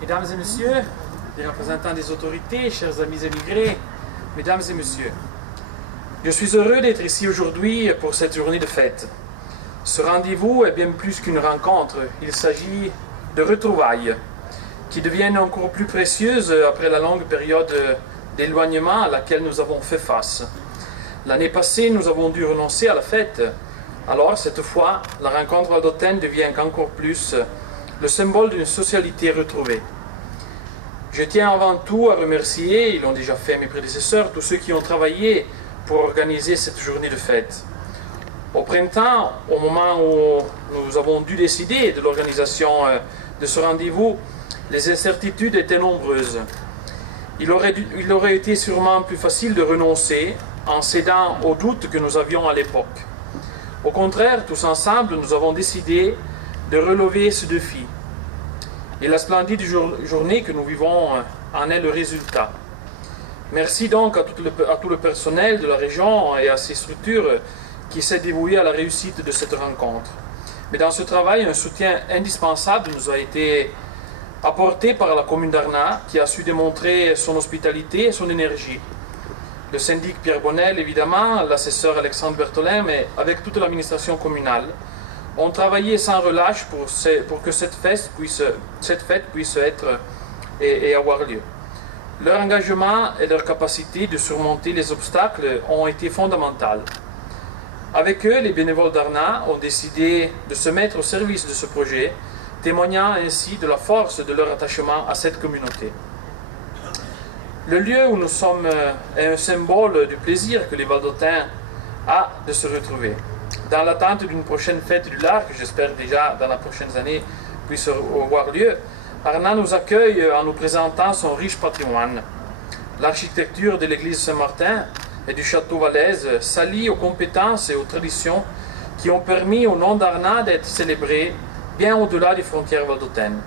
Mesdames et messieurs, les représentants des autorités, chers amis émigrés, mesdames et messieurs, je suis heureux d'être ici aujourd'hui pour cette journée de fête. Ce rendez-vous est bien plus qu'une rencontre, il s'agit de retrouvailles qui deviennent encore plus précieuses après la longue période d'éloignement à laquelle nous avons fait face. L'année passée, nous avons dû renoncer à la fête. Alors, cette fois, la rencontre valdotaine devient encore plus le symbole d'une socialité retrouvée. Je tiens avant tout à remercier, ils l'ont déjà fait mes prédécesseurs, tous ceux qui ont travaillé pour organiser cette journée de fête. Au printemps, au moment où nous avons dû décider de l'organisation de ce rendez-vous, les incertitudes étaient nombreuses. Il aurait été sûrement plus facile de renoncer en cédant aux doutes que nous avions à l'époque. Au contraire, tous ensemble, nous avons décidé de relever ce défi. Et la splendide journée que nous vivons en est le résultat. Merci donc à tout le personnel de la région et à ses structures qui s'est dévoué à la réussite de cette rencontre. Mais dans ce travail, un soutien indispensable nous a été apporté par la commune d'Arnat, qui a su démontrer son hospitalité et son énergie. Le syndic Pierre Bonnel, évidemment, l'assesseur Alexandre Bertholin, mais avec toute l'administration communale, ont travaillé sans relâche pour que cette fête puisse être et avoir lieu. Leur engagement et leur capacité de surmonter les obstacles ont été fondamentales. Avec eux, les bénévoles d'Arnat ont décidé de se mettre au service de ce projet, témoignant ainsi de la force de leur attachement à cette communauté. Le lieu où nous sommes est un symbole du plaisir que les Valdotins ont de se retrouver. Dans l'attente d'une prochaine fête du Lac, que j'espère déjà dans les prochaines années puisse avoir lieu, Arnat nous accueille en nous présentant son riche patrimoine. L'architecture de l'église Saint-Martin et du château Vallès s'allie aux compétences et aux traditions qui ont permis au nom d'Arnat d'être célébré bien au-delà des frontières valdotaines.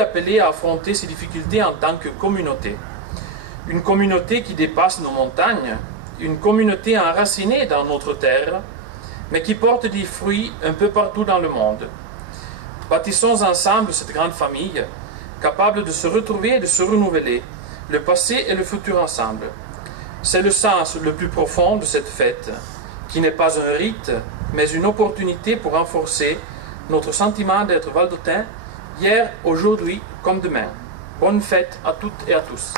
Appelés à affronter ces difficultés en tant que communauté. Une communauté qui dépasse nos montagnes, une communauté enracinée dans notre terre, mais qui porte des fruits un peu partout dans le monde. Bâtissons ensemble cette grande famille, capable de se retrouver et de se renouveler, le passé et le futur ensemble. C'est le sens le plus profond de cette fête, qui n'est pas un rite, mais une opportunité pour renforcer notre sentiment d'être valdotain, hier, aujourd'hui comme demain. bonne fête à toutes et à tous.